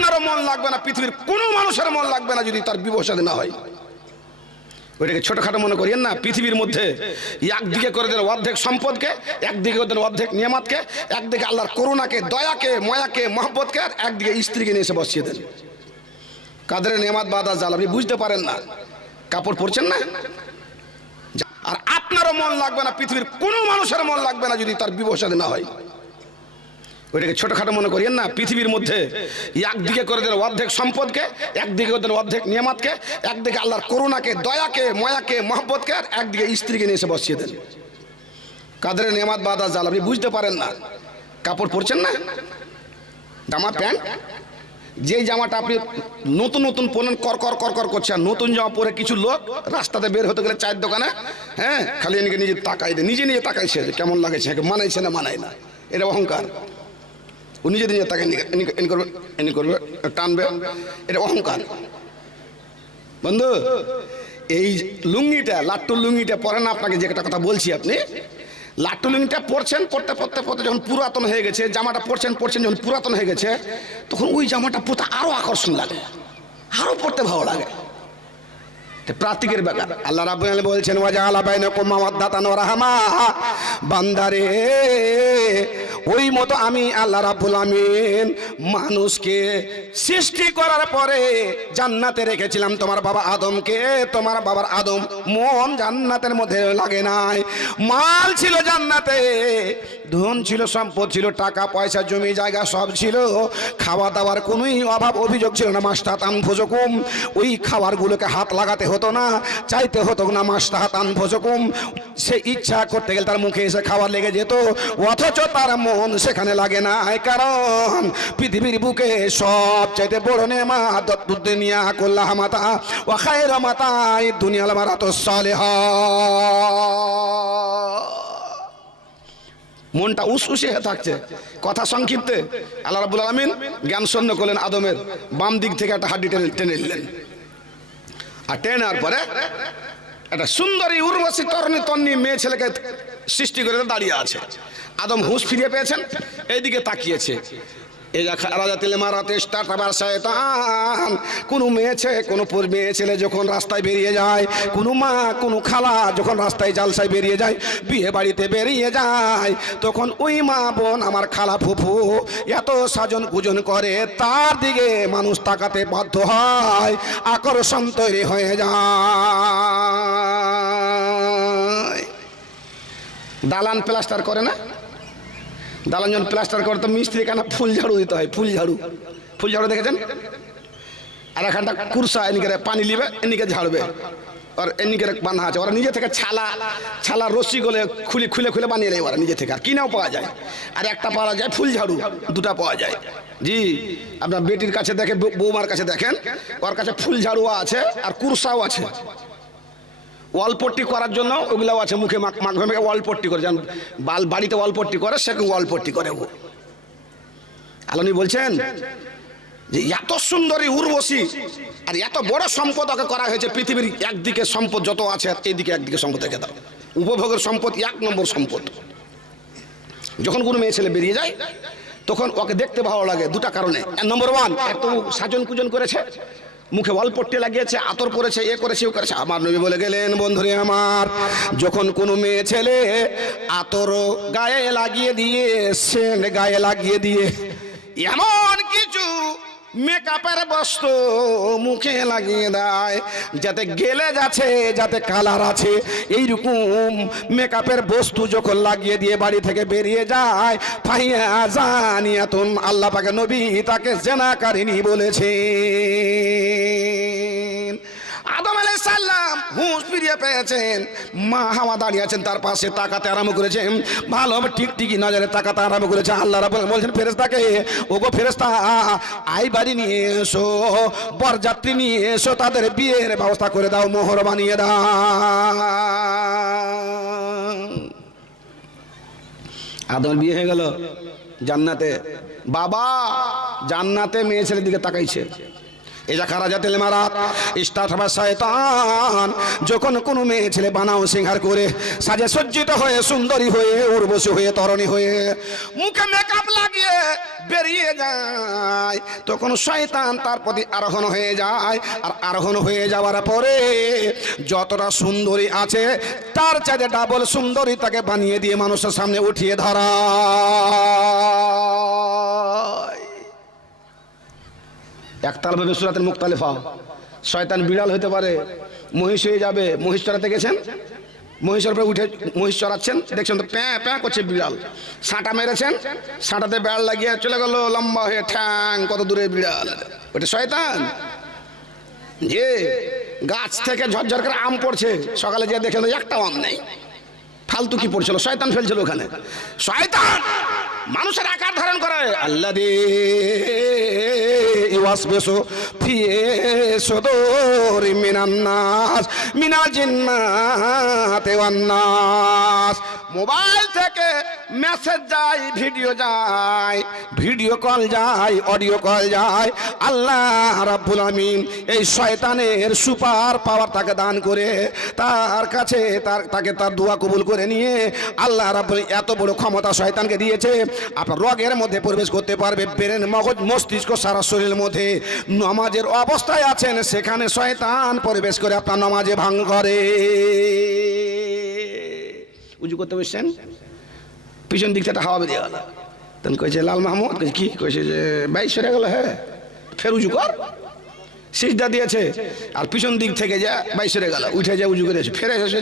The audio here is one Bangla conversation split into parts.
আপনারও মন লাগবে না, পৃথিবীর কোনো মানুষের মন লাগবে না যদি তার বিবাহ শাদী না হয়। ওইটাকে ছোটখাটো মনে করিয়েন না। পৃথিবীর মধ্যে একদিকে করে দেন অর্ধেক সম্পদকে, একদিকে করে দেন অর্ধেক নিয়ামতকে, একদিকে আল্লাহর করুণাকে, দয়াকে, ময়াকে, মহব্বতকে, আর একদিকে স্ত্রীকে নিয়ে এসে বসিয়ে দেন। কাদের নিয়ামত বাদা জাল আপনি বুঝতে পারেন না, কাপড় পরছেন না। আর আপনারও মন লাগবে না, পৃথিবীর কোনো মানুষের মন লাগবে না যদি তার বিবাহ শাদী না হয়। ওইটাকে ছোটখাটো মনে করিয়েন না। পৃথিবীর মধ্যে একদিকে করে দেন অর্ধেক সম্পদকে, একদিকে করে দেন অর্ধেক নিয়ামতকে, একদিকে আল্লাহর করুণাকে, দয়াকে, ময়াকে, মহব্বতকে, আর একদিকে স্ত্রীকে নিয়ে এসে বসিয়ে দেন। কাদের নিয়ামত বাদা জাল আপনি বুঝতে পারেন না, কাপড় পরছেন না, জামা প্যান্ট, যেই জামাটা আপনি নতুন নতুন পরেন কর কর কর কর করছে, আর নতুন জামা পরে কিছু লোক রাস্তাতে বের হতে গেলে চায়ের দোকানে, হ্যাঁ, খালি এদিকে নিজে তাকাই দেয়, নিজে নিজে তাকাইছে কেমন লাগেছে, মানাইছে না মানায় না, এটা অহংকার। ও নিজে নিজে তাকে এনি করবে, এনি করবে, টানবে, এটা অহংকার। বন্ধু, এই লুঙ্গিটা, লাট্টু লুঙ্গিটা পরেন, আপনাকে যে একটা কথা বলছি, আপনি লাট্টু লুঙ্গিটা পরছেন, পরতে পরতে পরতে যখন পুরাতন হয়ে গেছে, জামাটা পরছেন পরছেন যখন পুরাতন হয়ে গেছে, তখন ওই জামাটা পরতে আরো আকর্ষণ লাগে, আরো পরতে ভালো লাগে। প্রাতিকের ব্যাপার। আল্লাহ রাব্বুল আলামিন বলছেন ওয়াজআলা বাইনাকুম মাওয়াদ্দাতান ওয়া রাহমা, বান্দারে ওই মতো আমি আল্লাহ রাব্বুল আলামিন মানুষকে সৃষ্টি করার পরে জান্নাতে রেখেছিলাম তোমার বাবা আদমকে। তোমার বাবার আদম মন জান্নাতের মধ্যে লাগে নাই, মাল ছিল জান্নাতে, ধন ছিল, সম্পদ ছিল, টাকা পয়সা জমি জায়গা সব ছিল, খাওয়া দাওয়ার কোনোই অভাব অভিযোগ ছিল না। মাস্তাতান ভোজকুম, ওই খাবারগুলোকে হাত লাগাতে হতো না, চাইতে হতো না। মাস্তাতান ভোজকুম, সে ইচ্ছা করতে গেলে তার মুখে এসে খাবার লেগে যেত, অথচ তার মন সেখানে লাগে না। কারণ পৃথিবীর বুকে সব চাইতে বড় নেয়ামত দুনিয়া কুল্লাহ মাতা ওয়া খায়রু মাতাই দুনিয়াল মারাতুস সালিহা। মনটা উসউসে হয়ে থাকছে। কথা সংক্ষিপ্তে আল্লাহ রাব্বুল আলামিন জ্ঞান শূন্য করলেন, আদমের বাম দিক থেকে একটা হাড্ডি টেনে নিলেন, আর টেনার পরে একটা সুন্দরী উর্বশী তরুণী মেয়ে ছেলেকে সৃষ্টি করে দাঁড়িয়ে আছে। আদম হুঁশ ফিরিয়ে পেয়েছেন, এইদিকে তাকিয়েছে। কোনো মেয়ে ছেলে যখন রাস্তায় বেরিয়ে যায়, কোনো মা কোনো খালা যখন রাস্তায় জালসায় বেরিয়ে যায়, বিয়ে বাড়িতে বেরিয়ে যায়, তখন ওই মা বোন আমার খালা ফুফু এত সাজন গুজন করে, তার দিকে মানুষ তাকাতে বাধ্য হয়, আকর্ষণ তৈরি হয়ে যায়। দালান প্লাস্টার করে না, দালান যখন প্লাস্টার করে তো মিস্ত্রি কেন ফুল ঝাড়ু দিতে হয়, ফুল ঝাড়ু দেখেছেন? আর এখানটা কুরসা, এনিকে পানি নিবে, এনিকে ঝাড়বে, আর এনিকে বাঁধা আছে। ওরা নিজে থেকে ছালা রশি গলে খুলে বানিয়ে নেয় ওরা নিজে থেকে, আর কিনাও পাওয়া যায়। আর একটা পাওয়া যায় ফুল ঝাড়ু, দুটা পাওয়া যায়। জি, আপনার বেটির কাছে দেখে, বৌমার কাছে দেখেন, ওর কাছে ফুল ঝাড়ু আছে আর কুরসাও আছে। ওয়ালপট্টি করার জন্য ওগুলাও আছে, মুখে মাখে ওয়ালপট্টি করে, যেন বাড়িতে ওয়ালপট্টি করে সেরকম ওয়ালপট্টি করে ও। আল্লাহ বলছেন যে এত সুন্দরী উর্বশী আর এত বড় সম্পদ ওকে করা হয়েছে। পৃথিবীর একদিকে সম্পদ যত আছে আর এইদিকে একদিকে সম্পদ রেখে দাও, উপভোগের সম্পদ 1 নম্বর সম্পদ। যখন কোনো মেয়ে ছেলে বেরিয়ে যায় তখন ওকে দেখতে ভালো লাগে দুটা কারণে। নম্বর 1, এত সাজন কুজন করেছে, মুখে ওয়ালপট্টি লাগিয়েছে, আতর পরেছে, এ করেছে ও করেছে। আমার নবী বলে গেলেন, বন্ধুরে আমার, যখন কোনো মেয়ে ছেলে আতর গায়ে লাগিয়ে দিয়ে, সেন্ট গায়ে লাগিয়ে দিয়ে, এমন কিছু মেকআপের বস্তু মুখে লাগিয়ে দেয় যাতে গেলে যাচ্ছে, যাতে কালার আছে, এইরকম মেকআপের বস্তু যখন লাগিয়ে দিয়ে বাড়ি থেকে বেরিয়ে যায়, ফাহিয়া জানিয়াতুন, আল্লাহ পাকের নবী তাকে জেনাকারিনী বলেছেন। আদম আলাইহিস সালাম হুঁশ ফিরিয়ে পেয়েছেন, মা হাওয়া দাঁড়িয়ে আছেন তার পাশে, তাকাতে আরম্ভ করেছেন, ভালোভাবে টিকটিকি নজরে তাকাতে আরম্ভ করেছে। আল্লাহ রাব্বুল আলামিন বলছেন ফেরেশতাকে, ওগো ফেরেশতা, আই বাড়ি নিয়ে এসো, বরযাত্রী নিয়ে এসো, তাদের বিয়ের ব্যবস্থা করে দাও, মোহর বানিয়ে দাও। আদমের বিয়ে হয়ে গেল জান্নাতে। বাবা জান্নাতে মেয়ে ছেলের দিকে তাকাইছে, এজা খারাজাতিল মারাত ইস্তাতবা শয়তান। যখন কোনো মেয়ে ছেলে বানাও সিংহার করে সাজে সজ্জিত হয়ে সুন্দরী হয়ে উর্বশী হয়ে তরণী হয়ে মুখে মেকআপ লাগিয়ে বেরিয়ে যায়, তখন শয়তান তার প্রতি আরোহণ হয়ে যায়। আর আরোহণ হয়ে যাওয়ার পরে যতটা সুন্দরী আছে তার চাইতে ডাবল সুন্দরী তাকে বানিয়ে দিয়ে মানুষের সামনে উঠিয়ে ধরা। একতাল ভাবে সূরাতুল মুখতালিফা। শয়তান বিড়াল হতে পারে, মহিষ হয়ে যাবে। মহিষ চড়াতে গেছেন, মহিষের উপরে উঠে মহিষ চড়াচ্ছেন, দেখছেন তো প্যাঁ প্যাঁ করছে বিড়াল। সাঁটা মেরেছেন, সাঁটাতে বেড় লাগিয়ে চলে গেল লম্বা হয়ে, ঠ্যাং কত দূরে বিড়াল। ওটা শয়তান। যে গাছ থেকে ঝরঝর করে আম পড়ছে, সকালে গিয়ে দেখেন একটাও আম নেই, ফালতু কি পড়ছিল, শয়তান ফেলছিল ওখানে। শয়তান মানুষের আকার ধারণ করে। আল্লাহ দে ওয়াসবিসু ফি সুদুরি মিনান নাস মিনাল জিন্নাতি ওয়ান নাস। মোবাইল থেকে মেসেজ যায়, ভিডিও যায়, ভিডিও কল যায়, অডিও কল যায়। আল্লাহ রাব্বুল আমিন এই শয়তানের সুপার পাওয়ার তাকে দান করে, তার কাছে তাকে তার দোয়া কবুল করে নিয়ে আল্লাহ রাব্বুল এত বড় ক্ষমতা শয়তানকে দিয়েছে, আপনার রগের মধ্যে প্রবেশ করতে পারবে, ব্রেন মগজ মস্তিষ্ক সারা শরীরের মধ্যে। নামাজের অবস্থায় আছেন সেখানে শয়তান প্রবেশ করে আপনার নামাজে ভাঙ করে। উজু করতে বসছেন, পিছন দিক থেকে হাওয়া বেরিয়ে গেল, তখন কয়েছে লাল মাহমুদ, কি কয়েছে যে 22 সরে গেল, হ্যাঁ ফের উজু কর। সিজদা দিয়েছে আর পিছন দিক থেকে যা 22 সরে গেল, উঠে যা উজু করেছে, ফেরে এসে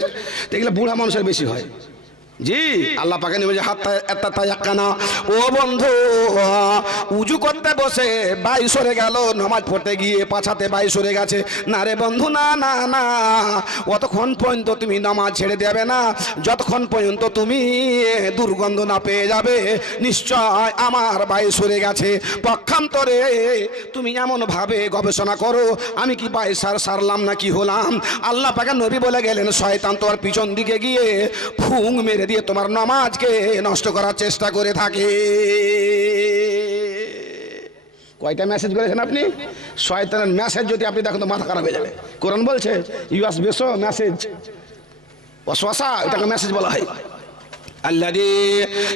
দেখলে বুড়া মানুষের বেশি হয়। জি আল্লাহ পাকে নেমে যে হাত কানা। ও বন্ধু, উজু করতে বসে 22 সরে গেল, নামাজ পড়তে গিয়ে পাছাতে 22 সরে গেছে। না রে বন্ধু, না না না, অতক্ষণ পর্যন্ত তুমি নামাজ ছেড়ে দেবে না যতক্ষণ পর্যন্ত তুমি দুর্গন্ধ না পেয়ে যাবে নিশ্চয় আমার 22 সরে গেছে। পক্ষান্তরে তুমি এমন ভাবে গবেষণা করো আমি কি 22 সারলাম না কি হলাম। আল্লাহ পাকে নবী বলে গেলেন শয়তান তোমার পিছন দিকে গিয়ে ফুং মেরে দিয়ে তোমার নামাজকে নষ্ট করার চেষ্টা করে থাকে। কয়টা মেসেজ করেছেন আপনি? শয়তানের মেসেজ যদি আপনি দেখেন তো মাথা খারাপ হয়ে যাবে। কোরআন বলছে ইউয়াসবিসু মেসেজ, ওয়াসওয়াসা এটাকে মেসেজ বলা হয়। আল্লাযী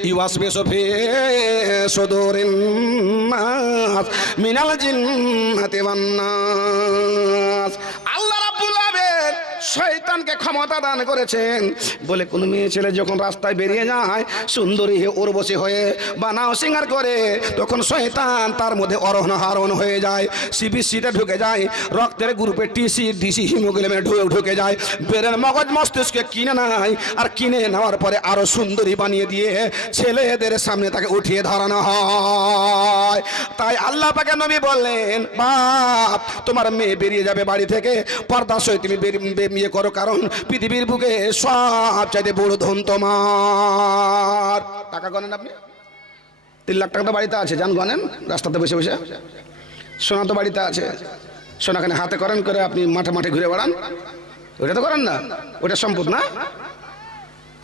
ইউয়াসবিসু ফি সুদুরিন নাস মিনাল জিন্নাতি ওয়ান নাস। আল্লাহ রাব্বুল আলামিন শয়তানকে ক্ষমতা দান করেছেন বলে কোন মেয়ে ছেলে যখন রাস্তায় বেরিয়ে যায় সুন্দরী হয়ে উর্বশী হয়ে বানাও সিঙ্গার করে, তখন শয়তান তার মধ্যে অরহণ হারণ হয়ে যায়, সিবিসিতে ঢুকে যায়, রক্তের গ্রুপে টিসি ডিসি হিমোগ্লোবিনে ঢুকে যায়, ব্রেন মগজ মস্তিষ্কে কিনে নেয়। আর কিনে নেওয়ার পরে আরো সুন্দরী বানিয়ে দিয়ে ছেলেদের সামনে তাকে উঠিয়ে ধরানো হয়। তাই আল্লাহ পাকে নবী বললেন, বাপ তোমার মেয়ে বেরিয়ে যাবে বাড়ি থেকে, পর্দা সহিত তুমি বিয়ে করো, কারণ পৃথিবীর বুকে সব চাইতে বড় ধন তোমার। টাকা গনেন আপনি? 3 লাখ টাকা তো বাড়িতে আছে, যান গনেন রাস্তাতে বসে বসে। সোনা তো বাড়িতে আছে, সোনাখানে হাতে করেন করে আপনি মাঠে মাঠে ঘুরে বেড়ান, ওটা তো করেন না, ওটা সম্পদ না,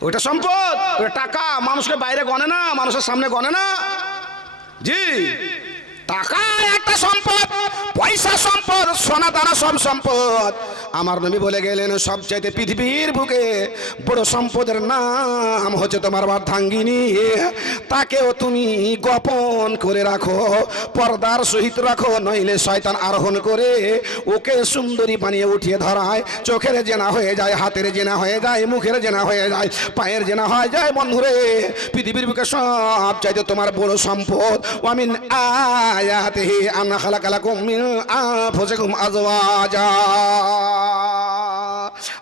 ওটা সম্পদ, ওটা টাকা। মানুষকে বাইরে গনে না, মানুষের সামনে গনে না। জি টাকা একটা সম্পদ, পয়সা সম্পদ, সোনা দানা সব সম্পদ। আমার নবী বলে গেলেন সবচাইতে পৃথিবীর বুকে বড় সম্পদের নাম হচ্ছে তোমার অর্ধাঙ্গিনী। তাকেও তুমি গোপন করে রাখো, পর্দার সহিত রাখো, নইলে শয়তান আরোহণ করে ওকে সুন্দরী বানিয়ে উঠিয়ে ধরায়। চোখের জেনা হয়ে যায়, হাতের জেনা হয়ে যায়, মুখের জেনা হয়ে যায়, পায়ের জেনা হয়ে যায়। বন্ধুরে পৃথিবীর বুকে সবচাইতে তোমার বড় সম্পদ ওয়ামিন আয়াতিহি আন খালাকা লাকুম মিন আনফুসিকুম আজওয়াজা।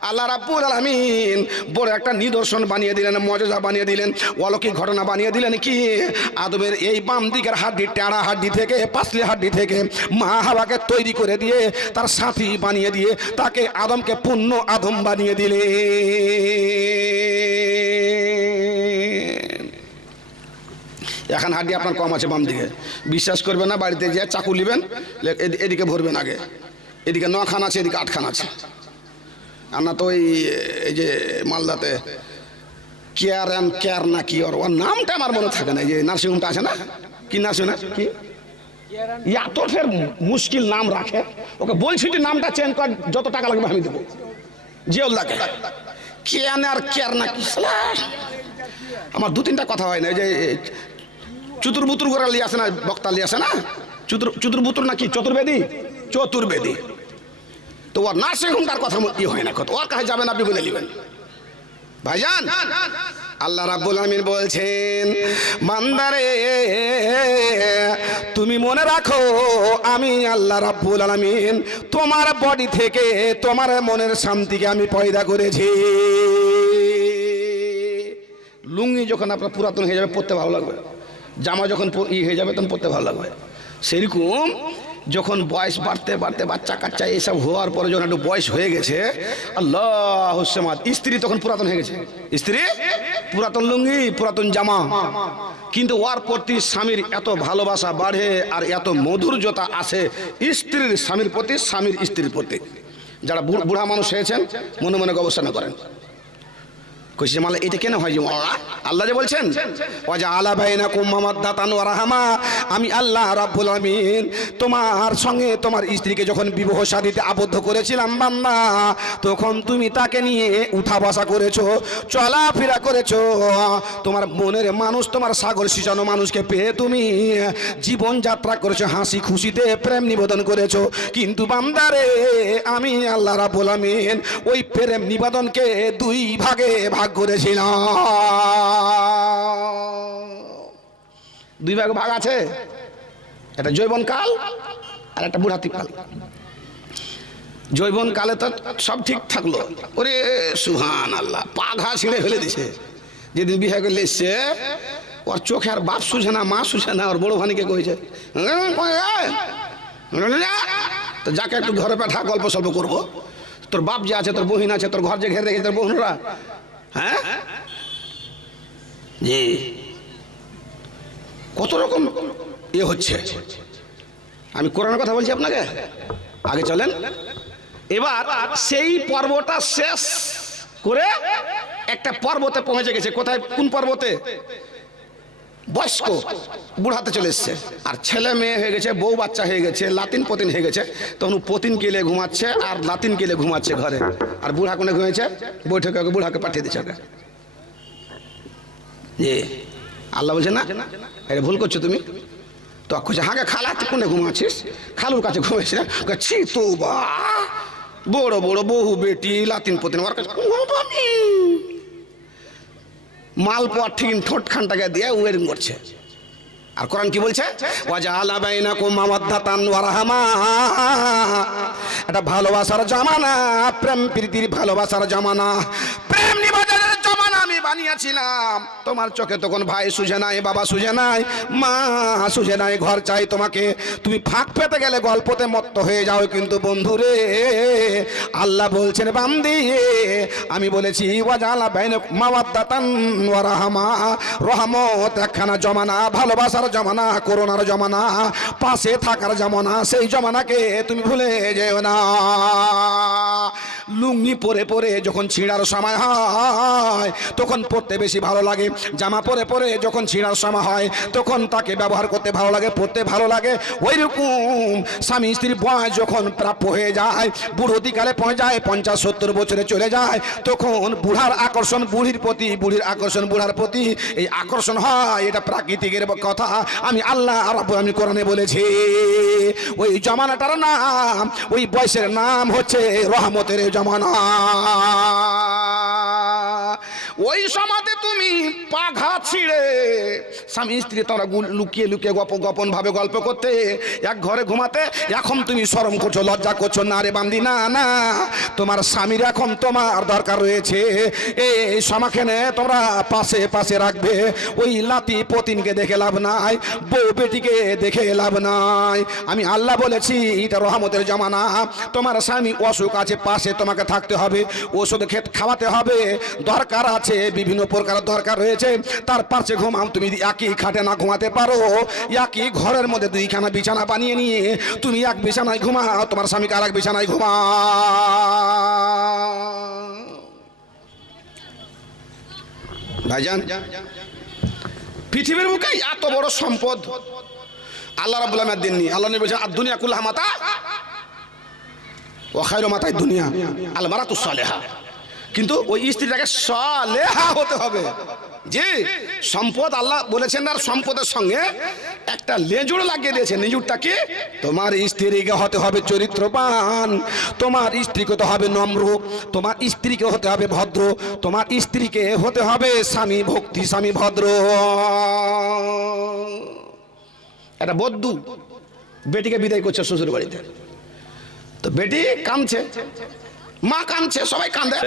আল্লাহ রাব্বুল আলামিন বড় একটা নিদর্শন বানিয়ে দিলেন, মজেজা বানিয়ে দিলেন, অলৌকিক ঘটনা বানিয়ে দিলেন। কি আদমের এই বাম দিকের হাড্ডি, টেড়া হাড্ডি থেকে, পাসলি হাড্ডি থেকে মা হাওয়াকে তৈরি করে দিয়ে তার সাথী বানিয়ে দিয়ে তাকে আদমকে পূর্ণ আদম বানিয়ে দিলে। এখন হাড্ডি আপনার কম আছে বাম দিকে, বিশ্বাস করবেন না, বাড়িতে যে চাকু নেবেন এদিকে ভরবেন, আগে এদিকে 9 খান আছে, এদিকে 8 খান আছে। আর না তো এই যে মালদাতে কেয়ার অ্যান্ড কেয়ার না কি ওর নামটা আমার মনে থাকে না, এই যে নার্সিংহোমটা আছে না, কি নার্সিং কি এত ফের মুশকিল নাম রাখে, ওকে বলছি তুই নামটা চেঞ্জ কর, যত টাকা লাগবে আমি দেবো। জিয়াউল্লাহকে কেন আর কেয়ার না কি শালা। আমার দু তিনটা কথা হয় না, এই যে চতুর বুতুর করে লিয়ে আসে না, বক্তা লিয়ে আসে না, চতুর বুতুর নাকি চতুর্বেদী, চতুর্বেদী। তো ওর নার্সিং হোমটার কথা হয় না, কত ওর কাছে যাবেন আপনি বলে নেবেন। ভাইজান আল্লাহ রাব্বুল আমিন বলছেন, বান্দারে তুমি মনে রাখো আমি আল্লাহ রাব্বুল আলামিন তোমার বডি থেকে তোমার মনের শান্তিকে আমি পয়দা করেছি। লুঙ্গি যখন আপনার পুরাতন হয়ে যাবে পরতে ভালো লাগবে, জামা যখন হয়ে যাবে তখন পরতে ভালো লাগবে। সেরকম যখন বয়স বাড়তে বাড়তে বাচ্চা কাচ্চা এইসব হওয়ার পরে যখন একটু বয়স হয়ে গেছে, আল্লাহ হুসমাদ, স্ত্রী তখন পুরাতন হয়ে গেছে, স্ত্রী পুরাতন লুঙ্গি পুরাতন জামা, কিন্তু ওর প্রতি স্বামীর এত ভালোবাসা বাড়ে আর এত মধুর্যতা আছে স্ত্রীর স্বামীর প্রতি, স্বামীর স্ত্রীর প্রতি। যারা বুড়া মানুষ হয়েছেন মনে মনে গবেষণা করেন, কইছে মালে এটা কেন হয় যে আল্লাহ যে বলছেন ওয়াজা আলা বাইনাকুম মাওয়াদ্দাতান ওয়া রাহমা, আমি আল্লাহ রাব্বুল আমিন তোমার সঙ্গে তোমার স্ত্রীকে যখন বিবাহ শাদীতে আবদ্ধ করেছিলাম বান্দা, তখন তুমি তাকে নিয়ে উঠা বসা করেছো, চলাফেরা করেছো, তোমার মনের মানুষ, তোমার সাগর সিঁচানো মানুষকে পেয়ে তুমি জীবন যাত্রা করেছো, হাসি খুশিতে প্রেম নিবেদন করেছো। কিন্তু বান্দারে আমি আল্লাহ রাব্বুল আমিন ওই প্রেম নিবেদনকে দুই ভাগে ভাগ করেছিলাম। দুই ভাগ আছে, একটা যৌবন কাল আর একটা বুড়াতি কাল। যৌবন কালে তো সব ঠিক থাকলো, ওরে সুবহানাল্লাহ, পা ঘা ছিঁড়ে ফেলে দিছে। যেদিন বিয়ে করলে এসছে ওর চোখে আর বাপ শুঝে না, মা শুঝে না, ওর বড় ভানিকে কইছে তো যাকে একটু ঘরে পাঠা, গল্প সল্প করবো, তোর বাপ যে আছে, তোর বহিন আছে, তোর ঘর যে ঘেরে রেখেছে তোর বোনরা, হ্যাঁ জি কত রকম এ হচ্ছে। আমি কোরআনের কথা বলছি আপনাকে, আগে চলেন। এবার সেই পর্বটা শেষ করে একটা পর্বতে পৌঁছে গেছে। কোথায়? কোন পর্বতে? বয়স্ক বুড়াতে চলে এসছে, আর ছেলে মেয়ে হয়ে গেছে, বউ বাচ্চা হয়ে গেছে, লাতিন পতিন হয়ে গেছে। তখন পতিন কেলে ঘুমাচ্ছে আর লাতিন কেলে ঘুমাচ্ছে ঘরে, আর বুড়া কোনে ঘুমিয়েছে, বৈঠকে বুড়াকে পাঠিয়ে দিচ্ছে ওকে। জি আল্লাহ বলছে না, এটা ভুল করছো তুমি। তো খুঁজে হাঁকে খালা তুই কোনে ঘুমাচ্ছিস, খালুর কাছে ঘুমাইছিস না, ছি তো বা বড় বড় বহু বেটি লাতিন পতিন ওর কাছে মালপোয়া ঠিক ঠোঁট খানটাকে দিয়ে ওয়েরিং করছে। আর কোরআন কি বলছে? ওয়াজআলা বাইনাকুম মাওয়াদ্দাতান ওয়া রাহমা, এটা ভালোবাসার জামানা, প্রেম প্রীতির ভালোবাসার জামানা, প্রেম নিবেদনের জামানা আমি বানিয়েছিলাম। তোমার চোখে তখন ভাই সুঝে নাই, বাবা সুঝে নাই, মা সুঝে নাই, ঘর চাই তোমাকে, তুমি ফাঁক পেতে গেলে গল্পতে মত্ত হয়ে যাও। কিন্তু বন্ধুরে আল্লাহ বলছেন বান্দি আমি বলেছি ওয়াজআলা বাইনাকুম মাওয়াদ্দাতান ওয়া রাহমা, রহমত একখানা জমানা, ভালোবাসার জমানা, করোনার জমানা, পাশে থাকার জমানা, সেই জমানাকে তুমি ভুলে যেও না। লুঙ্গি পরে পরে যখন ছিঁড়ার সময় হয় তখন পরতে বেশি ভালো লাগে, জামা পরে পরে যখন ছিঁড়ার সময় হয় তখন তাকে ব্যবহার করতে ভালো লাগে, পরতে ভালো লাগে। ওই রকম স্বামী স্ত্রীর বয়স যখন প্রাপ্য হয়ে যায়, বুড়োতিকালে পৌঁছে যায়, 50-70 বছরে চলে যায়, তখন বুড়ার আকর্ষণ বুড়ির প্রতি, বুড়ির আকর্ষণ বুড়ার প্রতি, এই আকর্ষণ হয়, এটা প্রাকৃতিকের কথা। আমি আল্লাহ রাব্বুল আমিন কোরআনে বলেছি, ওই জামানাটার নাম, ওই বয়সের নাম হচ্ছে রহমতের জামানা। ওই সময়তে তুমি পাঘা ছিঁড়ে স্বামী স্ত্রী তারা লুকিয়ে লুকিয়ে গোপন ভাবে গল্প করতে, এক ঘরে ঘুমাতে, এখন তুমি শরম করছো, লজ্জা করছো। না রে বান্দি, না না, তোমার স্বামীর এখন তোমার দরকার রয়েছে। এই সমাখানে তোমরা পাশে পাশে রাখবে। ওই লাতি পতিনকে দেখে লাভ নাই, বউ বেটিকে দেখে লাভ নাই। আমি আল্লাহ বলেছি এটা রহমতের জামানা। তোমার স্বামী অসুখ আছে, পাশে তোমাকে থাকতে হবে, ওষুধ খাওয়াতে হবে, দরকার আছে, বিভিন্ন প্রকার দরকার রয়েছে, তার পাশে ঘুমাও। তুমি একই খাটে না ঘুমাতে পারো, একই ঘরের মধ্যে দুইখানা বিছানা বানিয়ে নিয়ে তুমি এক বিছানায় ঘুমাও, তোমার স্বামীকে আর এক বিছানায় ঘুমাও। ভাইজান পৃথিবীর বুকে এত বড় সম্পদ আল্লাহ রাব্বুল আলামিন দেননি। আল্লাহ নবী বলেছেন আর দুনিয়া কুল্লাহা মাতা ওয়া খায়রু মাতা'id দুনিয়া আল মারাতু সালেহা। কিন্তু ওই স্ত্রীটাকে সালেহা হতে হবে। জি, সম্পদ আল্লাহ বলেছেন আর সম্পদের সঙ্গে একটা লেজুর লাগিয়ে দিয়েছেন। লেজুরটা কি? তোমার স্ত্রীকে হতে হবে চরিত্রবান, তোমার স্ত্রীকে হতে হবে নম্র, তোমার স্ত্রীকে হতে হবে ভদ্র, তোমার স্ত্রীকে হতে হবে স্বামী ভক্তি, স্বামী ভদ্র। একটা বদ্দু বেটিকে বিদায় করছে শ্বশুর বাড়িতে, তো বেটি কাঁদছে, মা কাঁদছে, সবাই কাঁদে।